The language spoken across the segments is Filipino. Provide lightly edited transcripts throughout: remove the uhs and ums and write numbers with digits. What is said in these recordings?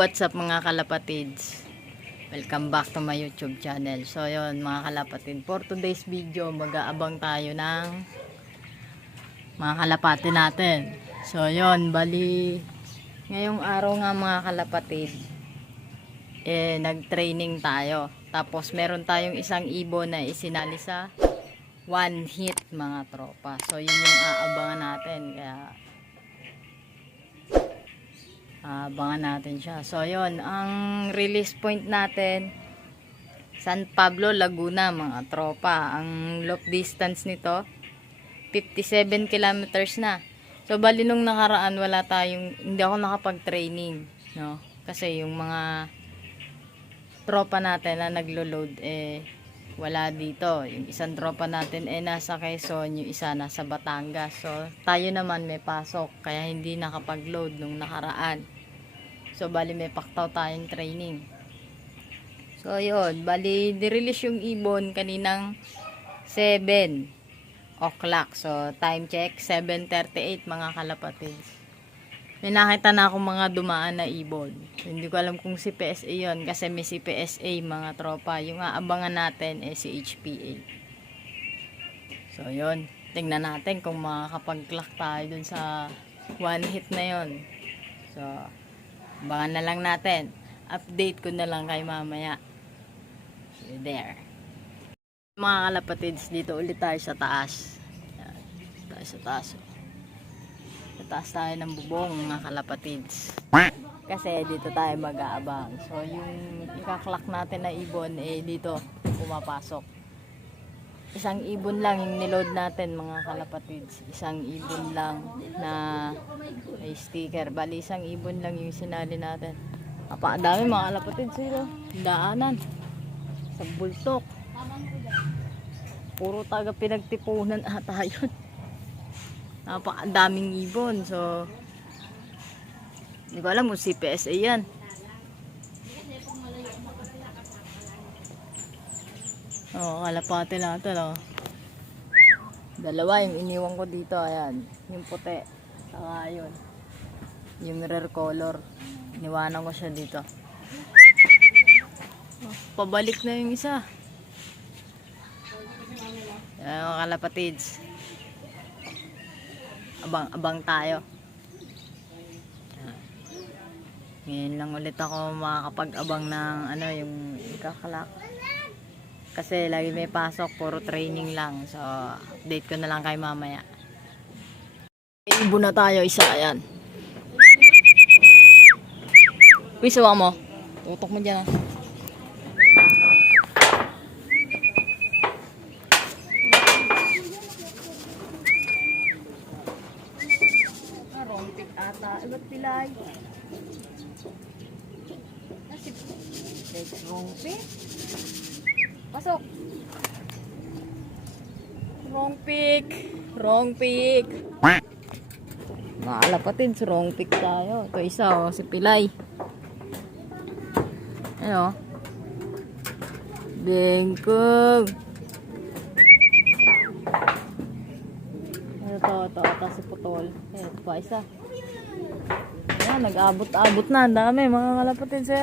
what's up mga kalapatids? Welcome back to my YouTube channel. So yun mga kalapatid, for today's video mag-aabang tayo ng mga kalapati natin. So yun, bali ngayong araw nga mga kalapatid, nag-training tayo. Tapos meron tayong isang ibon na isinali sa one hit mga tropa. So yun yung aabangan natin, kaya abangan natin siya. So yun, ang release point natin San Pablo, Laguna mga tropa. Ang loop distance nito 57 kilometers na. So bali nung nakaraan hindi ako nakapag-training, no? Kasi yung mga tropa natin na naglo-load wala dito. Yung isang tropa natin nasa Quezon, yung isa nasa Batangas. So tayo naman may pasok, kaya hindi nakapag-load nung nakaraan. So bali may paktaw tayong training. So yun, bali nirelease yung ibon kaninang 7 o'clock. So time check 7:38 mga kalapatids. May nakita na akong mga dumaan na ibon. Hindi ko alam kung si PSA yun, kasi may si PSA mga tropa. Yung aabangan natin si HPA. So yun, tingnan natin kung makakapag-clock tayo dun sa one hit na yun. So abangan na lang natin. Update ko na lang kay mamaya. See you there. Mga kalapatids, dito ulit tayo sa taas. Yan, tayo sa taas. Sa taas tayo ng bubong mga kalapatids. Kasi dito tayo mag-aabang. So yung ikaklak natin na ibon dito pumapasok. Isang ibon lang yung niload natin mga kalapatids. Isang ibon lang na may sticker. Bali isang ibon lang yung sinali natin. Napakadami mga kalapatids sila. Daanan. Sa bultok. Puro taga pinagtipunan ata yun. Napakadaming ibon. So hindi ko alam kung si PSA yan. Kalapati natin dalawa yung iniwan ko dito. Ayan, yung puti saka yun yung rare color, iniwanan ko siya dito. Pabalik na yung isa. Ayan mga kalapatids, abang tayo. Ngayon lang ulit ako makakapag-abang ng yung ikakalak. Kasi lagi may pasok, puro training lang. So, update ko na lang kay mamaya. Ibon na tayo, isa, ayan. Uy, sawa mo. Tutok mo dyan, rompik ata. Ba't pilay? Let's rompik. Pasok. Wrong pick. Wrong pick. Mga kalapatids, wrong pick tayo. Ito isa si Pilay. Ayo. Bengkong. Ito si Putol. Ito pa isa. Ayan, nag-abot-abot na. Ang dami mga kalapatids.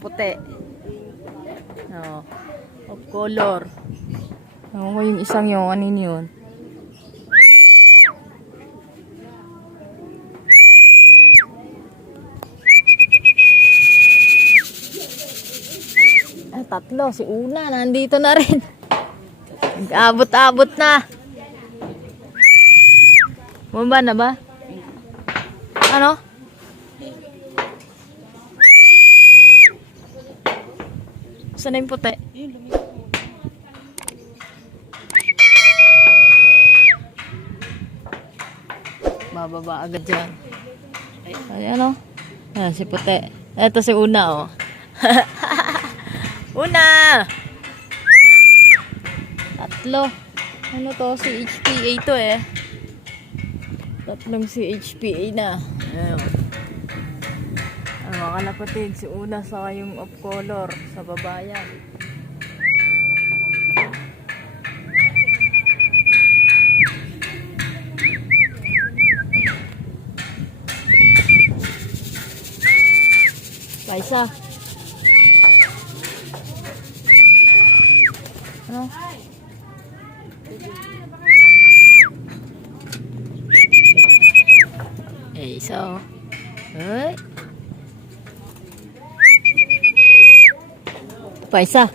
Puti. Of color. Yung isang yung anin yun. Tatlo. Si Una, nandito na rin. Nag-abot-abot na. Bumaba na ba? Ano? Saan na yung puti? Bababa agad dyan. Ayan Ayan si puti. Ito si Una Una! Tatlo. Ano to? Si HPA to Tatlong si HPA na. Ayan mga kalapatid, si Una sa yung off color sa babayan. isa. Ano? Isa oh. Ay. Pa isa.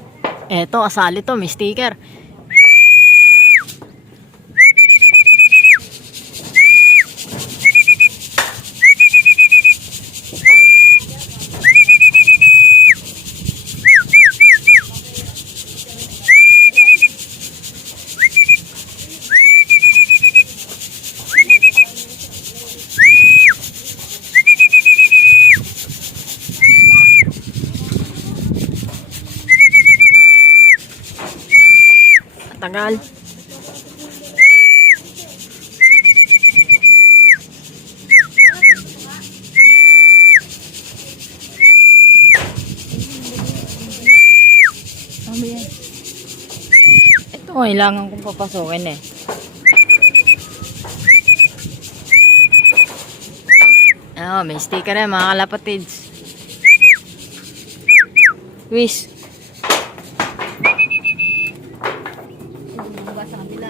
Eto, asali to, may sticker. Tagal. Ano yan? Ito, kailangan kong papasukin eh. Oh, may sticker eh, mga kalapatids. Wish. Sa kanila.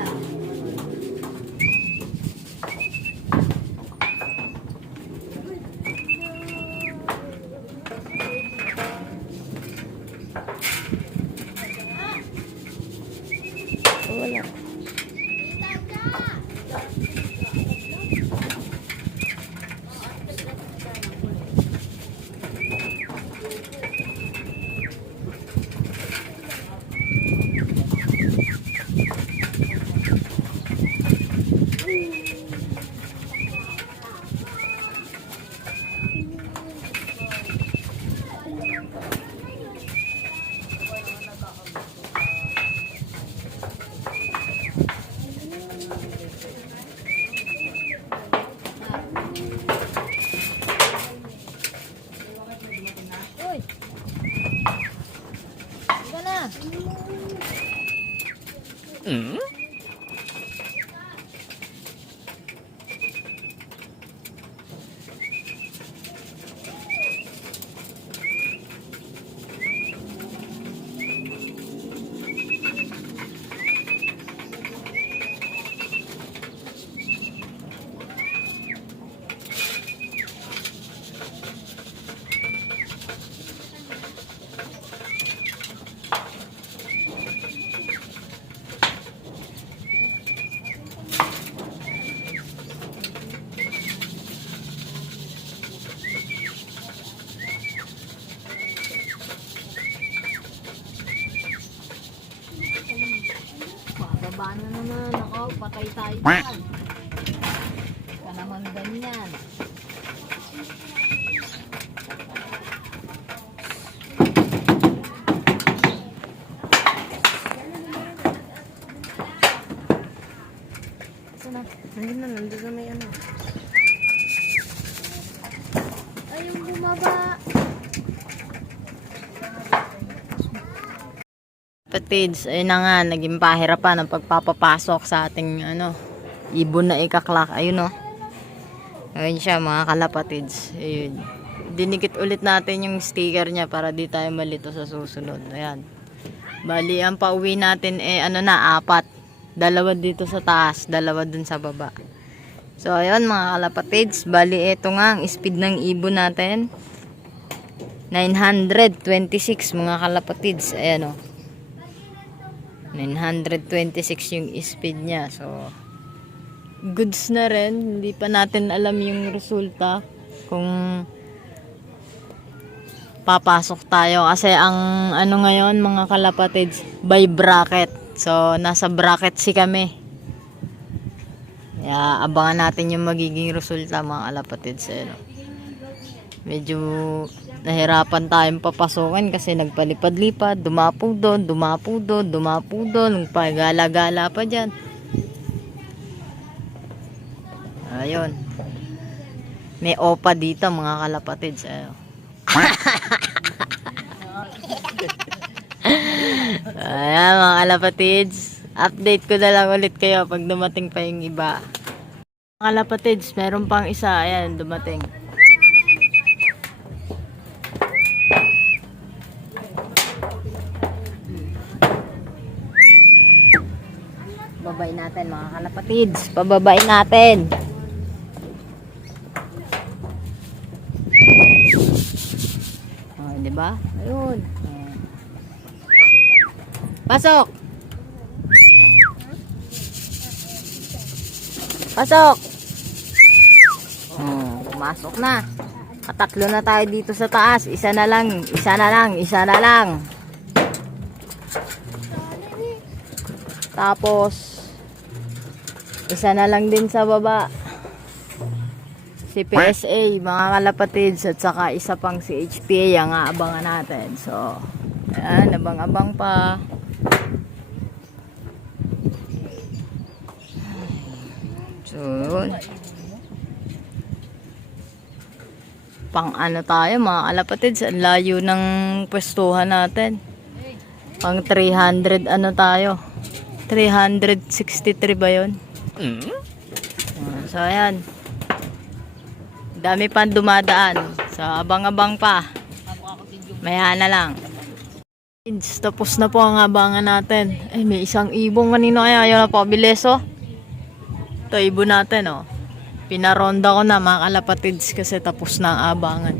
Wala. Hmm? Bababa na naman. Ako, patay tayo dyan. Ka naman ganyan. Saan na? Nandun na may ano. Ay, yung bumaba. Kapatids, ayun na nga, naging pahirapan ang pagpapapasok sa ating ibon na ikaklak. Ayun o. Ayun siya mga kalapatids. Ayun. Dinikit ulit natin yung sticker niya para di tayo malito sa susunod. Ayan. Bali, ang pauwi natin apat. 2 dito sa taas, 2 dun sa baba. So, ayun mga kalapatids. Bali, ito nga ang speed ng ibon natin. 926 mga kalapatids. Ayan o. 926 yung speed niya. So, goods na rin. Hindi pa natin alam yung resulta kung papasok tayo. Kasi ang ngayon mga kalapatids, by bracket. So, nasa bracket kami. Kaya, abangan natin yung magiging resulta mga kalapatids. Medyo nahirapan tayong papasukin kasi nagpalipad-lipad, dumapo doon, pagala-gala pa dyan. Ayun. May opa dito mga kalapatids. Ayan mga kalapatids. Update ko na lang ulit kayo pag dumating pa yung iba. Mga kalapatids, meron pang isa. Ayan, dumating. Babain natin mga kalapatids. Pababain natin. Oh, di ba? Ayun. Oh. Pasok. Pasok. Oh, pumasok na. Katatlo na tayo dito sa taas. Isa na lang, isa na lang, isa na lang. Tapos isa na lang din sa baba. Si PSA, mga kalapatids, at saka isa pang si HPA ang aabangan natin. So, ayan, abang-abang pa. So, yun. Pang ano tayo mga kalapatids, ang layo ng pwestuhan natin. Pang 300 ano tayo. 363 ba yun? So, ayan. Dami pang dumadaan. So, abang-abang pa. Maya na lang. Tapos na po ang abangan natin. Ay, may isang ibong kanino kaya. Ayaw na po, bilis oh. Ito, ibon natin oh. Pinaronda ko na mga kalapatids kasi tapos na ang abangan.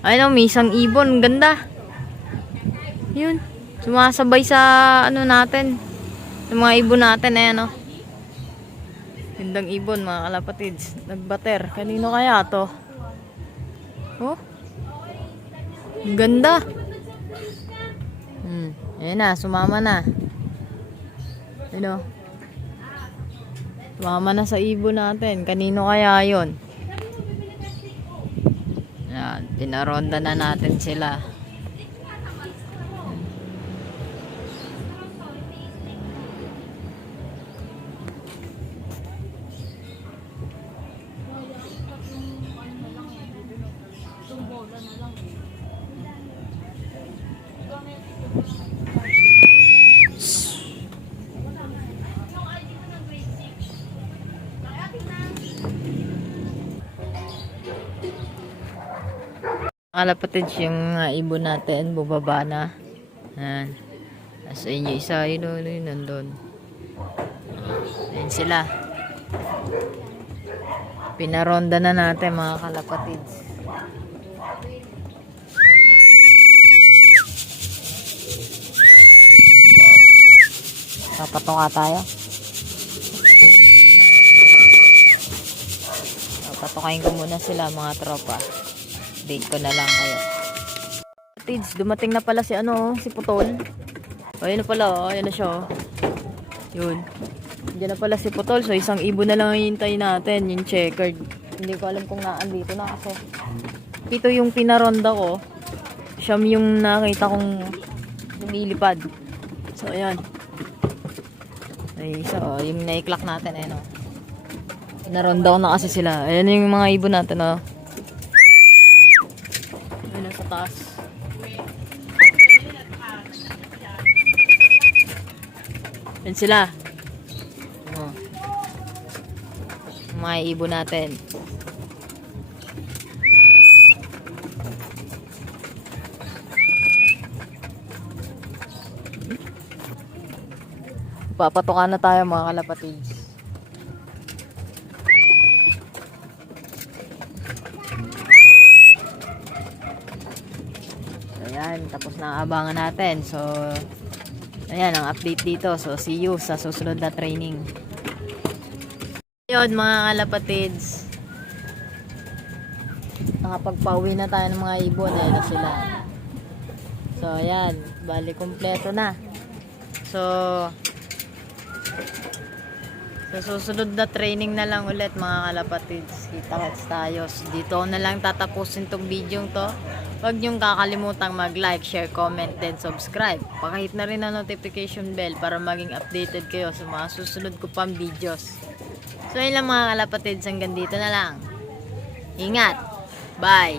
Ayun oh, may isang ibon. Ganda. Yun. Sumasabay sa ano natin. Sa mga ibon natin. Ayan oh. Gandang ibon mga kalapatids. Nagbater. Kanino kaya to? Oh. Ang ganda. Ayan na. Sumama na. Ano? Sumama na sa ibon natin. Kanino kaya yon? Ayan. Pinaronda na natin sila. Kalapatids yung ibon natin, bubaba na. Ayan. Nasa inyo isa, yun, nandun. Ayan sila. Pinaronda na natin mga kalapatids. Papatunga tayo. Patukain ko muna sila mga tropa. Date ko na lang kayo. Tids, dumating na pala si ano, si Putol. Ayun na pala, oh. Ayun na siya. Oh. Yun. Diyan na pala si Putol. So isang ibon na lang hintay natin, yung checkered. Hindi ko alam kung naandito na kasi. Ito yung pinaronda ko. Siyam yung nakita kong lumilipad. So ayan. Ay, so yung naiklak natin ayun oh. Pinaronda ko na kasi sila. Ayan yung mga ibon natin oh. Sa taas. Yan sila. Oh. Mga ibon natin. Papatukan na tayo mga kalapatids. Ayan, tapos na ang abangan natin. So, ayan ang update dito. So, see you sa susunod na training. Ayun mga kalapatids. Nakapagpauwi na tayo ng mga ibon. Ayan na sila. So, ayan. Bali, kompleto na. So, sa susunod na training na lang ulit mga kalapatids. Kita-kits tayo. So, dito na lang tatapusin tong video to. Huwag niyong kakalimutang mag-like, share, comment, and subscribe. Pakihit na rin ang notification bell para maging updated kayo sa mga susunod ko pang videos. So yun lang mga kalapatids, hanggang dito na lang. Ingat! Bye!